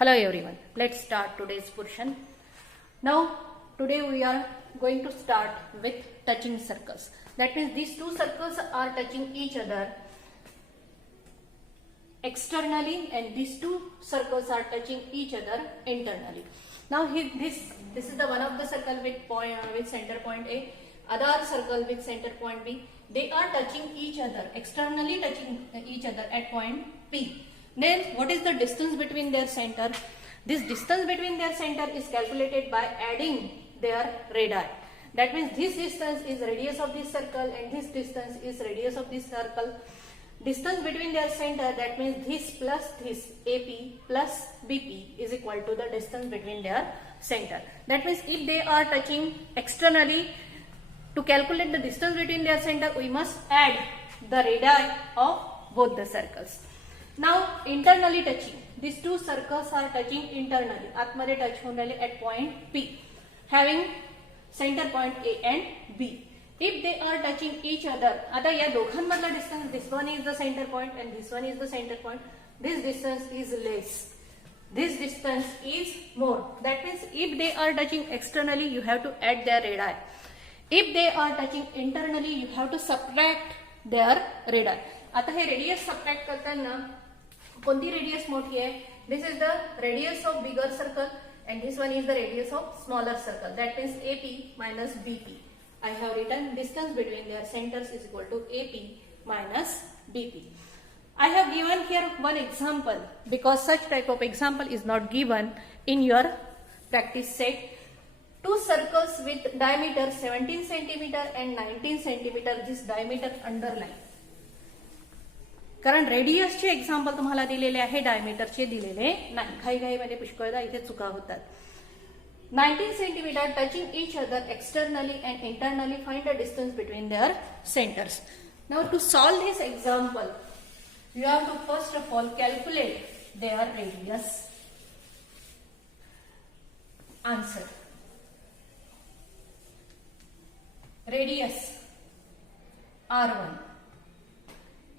Hello everyone, let's start today's portion. Now today we are going to start with touching circles. That means these two circles are touching each other externally and these two circles are touching each other internally. Now here this is the one of the circle with center point A, other circle with center point B. They are touching each other, externally touching each other at point P. Then what is the distance between their center? This distance between their center is calculated by adding their radii. That means this distance is radius of this circle and this distance is radius of this circle. Distance between their center, that means this plus this AP plus BP is equal to the distance between their center. That means if they are touching externally, to calculate the distance between their center we must add the radii of both the circles. Now internally touching, these two circles are touching internally, आतमध्ये टच होऊन राहिले at point P, having center point A and B. If they are touching each other, आता या दोघांमधला distance, this one is the center point and this one is the center point, this distance is less, this distance is more. That means if they are touching externally you have to add their radii. If they are touching internally you have to subtract their radii. आता हे radius subtract करताना कोणती रेडियस मोठी आहे? This is the radius of bigger circle and this one is the radius of smaller circle. That means AP minus BP. I have written distance between their centers is equal to AP minus BP. I have given here one example because such type of example is not given in your practice set. Two circles with diameter 17 centimeter and 19 centimeter. This diameter underline. कारण रेडियसचे एक्झाम्पल तुम्हाला दिलेले आहे, डायमीटरचे दिलेले नाही. घाईघाईमध्ये पुष्कळदा इथे चुका होतात. 19 centimetre touching each other externally and internally, find the distance between their centers. Now to solve this example, you have to first of all calculate their radius. Answer. Radius R1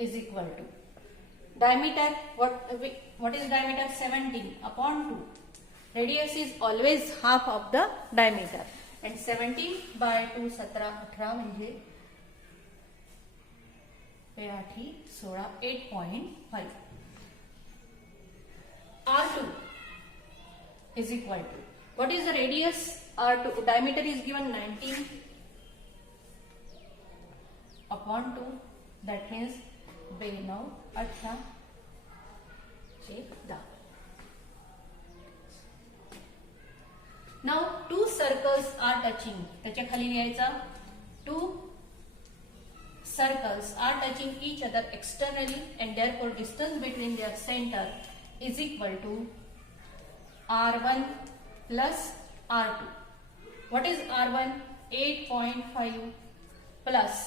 is equal to diameter, what is diameter? 17 upon 2. Radius is always half of the diameter and 17 by 2 17 18 म्हणजे 16 8.5. R2 is equal to, what is the radius? R2 diameter is given 19 upon 2. That means 9 18 10. Now two circles are touching. त्याच्या खाली लिहायचा, two circles are touching each other externally and therefore distance between their center is equal to R1 plus R2. What is R1? 8.5 plus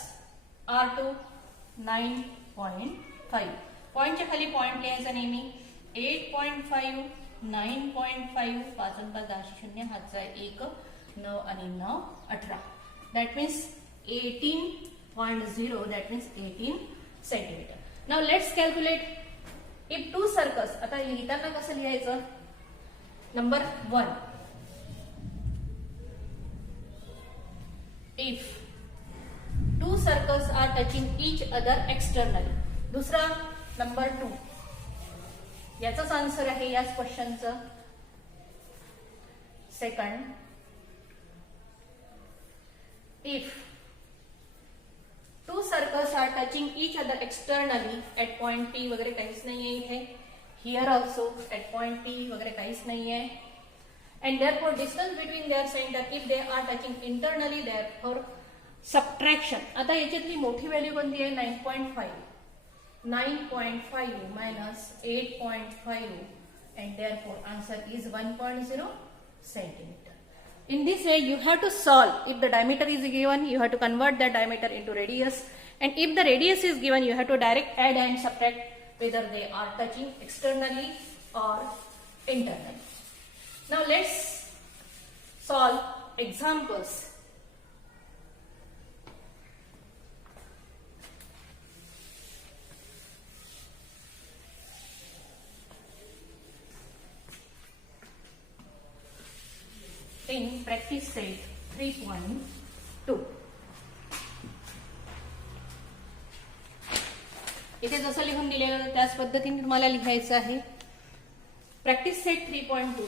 R2 9.5. पॉइंटच्या खाली पॉइंट लिहायचा नेहमी. 8.5 9.5 5 आणि 5 10 शून्य, हातचा 1 9 आणि 9 18. That means 18.0. That means 18 centimetre. Now let's calculate if two circles. आता लिहिताना कसं लिहायचं? नंबर 1, इफ two circles are touching each other externally. दूसरा नंबर 2, याचाच आन्सर आहे याच क्वेश्चनचं. Second, if two circles are touching each other externally at point P वगैरे काहीच नाहीये इथे. Here also at point P वगैरे काहीच नाहीये. And therefore distance between their center, if they are touching internally, therefore subtraction. आता याच्यातली मोठी व्हॅल्यू कोणती आहे? 9.5. 9.5 minus 8.5 and therefore answer is 1.0 centimeter. In this way you have to solve. If the diameter is given you have to convert that diameter into radius, and if the radius is given you have to direct add and subtract whether they are touching externally or internally. Now let's solve examples. in practice set 3.2. इथे जसं लिहून दिलेलं त्याच पद्धतीने तुम्हाला लिहायचं आहे. Practice set 3.2.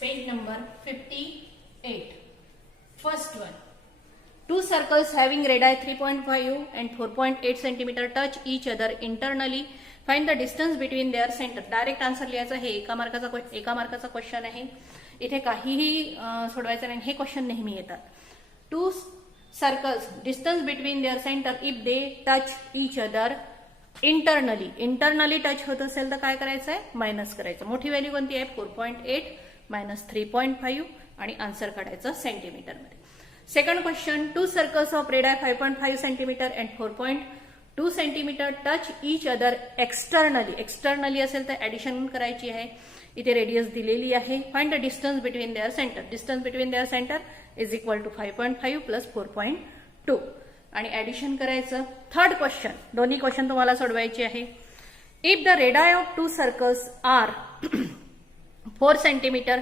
Page number 58. First one. Two circles having radii 3.5 and 4.8 cm touch each other internally. Find the distance between their center. Direct answer लिहायचं आहे. एका मार्काचा क्वेश्चन आहे. इथे काहीही सोडवायचं नाही. हे क्वेश्चन नेहमी येतात. To circles distance between their centre if they touch each other internally touch होत असेल तर काय करायचं आहे, मायनस करायचं. मोठी व्हॅल्यू कोणती आहे, 4.8 मायनस 3.5 आणि आन्सर काढायचं सेंटीमीटर मध्ये. Second question, two circles of radii 5.5 centimetre and 4.2 centimetre touch each other externally असेल तर ऍडिशन करायची आहे. इथे रेडियस दिलेली आहे. Find the distance between their centre. Distance between their centre is equal to 5.5 plus 4.2 आणि ऍडिशन करायचं. थर्ड क्वेश्चन, दोन्ही क्वेश्चन तुम्हाला सोडवायचे आहे. If the radii of two circles are 4 centimetre,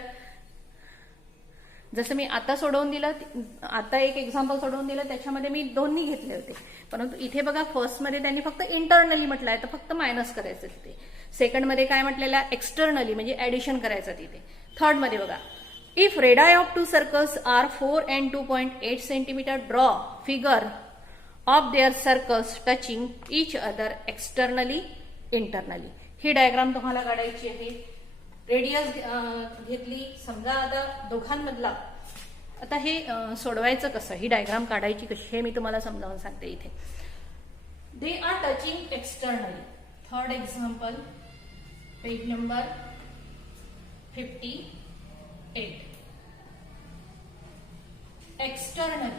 जसं मी आता सोडवून दिलं, आता एक एक्झाम्पल सोडवून दिलं, त्याच्यामध्ये मी दोन्ही घेतले होते. परंतु इथे बघा फर्स्ट मध्ये त्यांनी फक्त इंटरनली म्हटलं आहे तर फक्त मायनस करायचं तिथे. सेकंड मध्ये काय म्हटलेलं आहे, एक्सटर्नली म्हणजे ऍडिशन करायचं तिथे. थर्ड मध्ये बघा, if radii of two circles are 4 and 2.8 centimetre, draw figure of their circles touching each other externally internally. ही डायग्राम तुम्हाला काढायची आहे. रेडियस घेतली समजा, आता दोघांमधला आता हे सोडवायचं कसं, ही डायग्राम काढायची कशी हे मी तुम्हाला समजावून सांगते. इथे they are touching externally. Third example, page number 58. Externally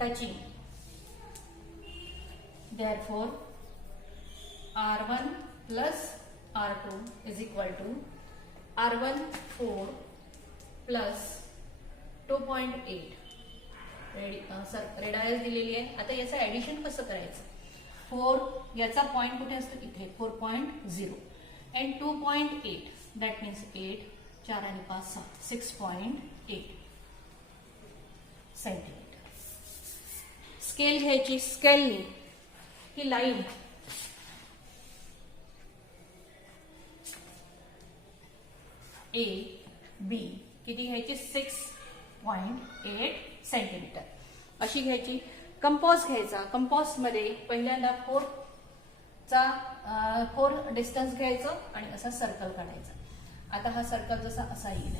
touching, therefore R1 plus R2 is equal to R1 4 plus 2.8. रेडायस दिलेली आहे. आता याचं ऍडिशन कसं करायचं, 4 याचा पॉइंट कुठे असतो, इथे 4.0 अँड 2.8 दॅट मीन्स 8, 4 आणि 5 6, 6.8 सेंटीमीटर. स्केल घ्यायची, स्केलनी ही लाईन ए बी किती घ्यायची, 6.8 सेंटीमीटर अशी घ्यायची. कंपॉस घ्यायचा. कंपॉस मध्ये पहिल्यांदा 4 डिस्टन्स घ्यायचं आणि असा सर्कल काढायचा. आता हा सर्कल जसा असा येईल,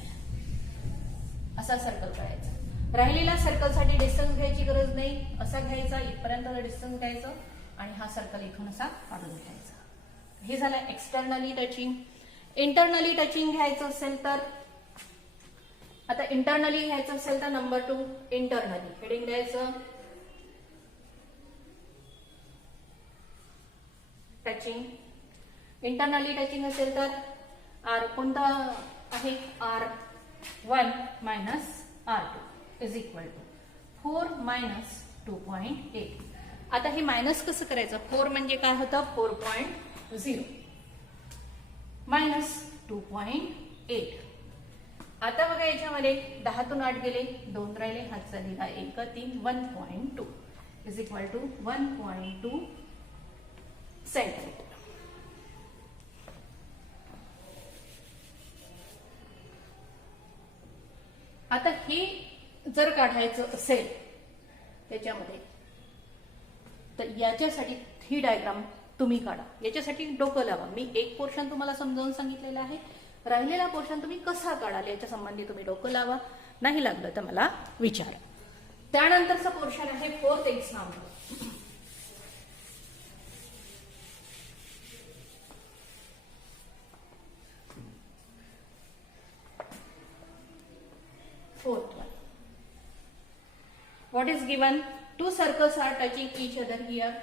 असा सर्कल काढायचा. राहिलेल्या सर्कलसाठी डिस्टन्स घ्यायची गरज नाही, असा घ्यायचा, इथपर्यंत डिस्टन्स घ्यायचं आणि हा सर्कल इथून असा काढून घ्यायचा. हे झालं एक्सटर्नली टचिंग. इंटरनली टचिंग घ्यायचं असेल तर, आता इंटरनली घ्यायचं असेल तर नंबर 2 इंटरनली हेडिंग द्यायचं. टचिंग, इंटरनली टचिंग असेल तर आर कोणता आहे, R1 minus R2 is equal to 4 minus 2.8. आता हे मायनस कसं करायचं, 4 म्हणजे काय होतं, 4.0 मायनस 2.8. आता बघा याच्यामध्ये 10तून 8 गेले, 2 राहिले, हातचा दिला 1, 3, 1.2 इज इक्वल टू 1.2 सेंटीमीटर. आता हे जर काढायचं असेल त्याच्यामध्ये तर याच्यासाठी ही डायग्राम तुम्ही काढा. याच्यासाठी डोकं लावा. मी एक पोर्शन तुम्हाला समजावून सांगितलेला आहे, राहिलेला पोर्शन तुम्ही कसा काढाल याच्या संबंधी तुम्ही डोकं लावा. नाही लागलं तर मला विचारा. त्यानंतरचा पोर्शन आहे 4th example. Fourth one. What is given? Two circles are touching each other here.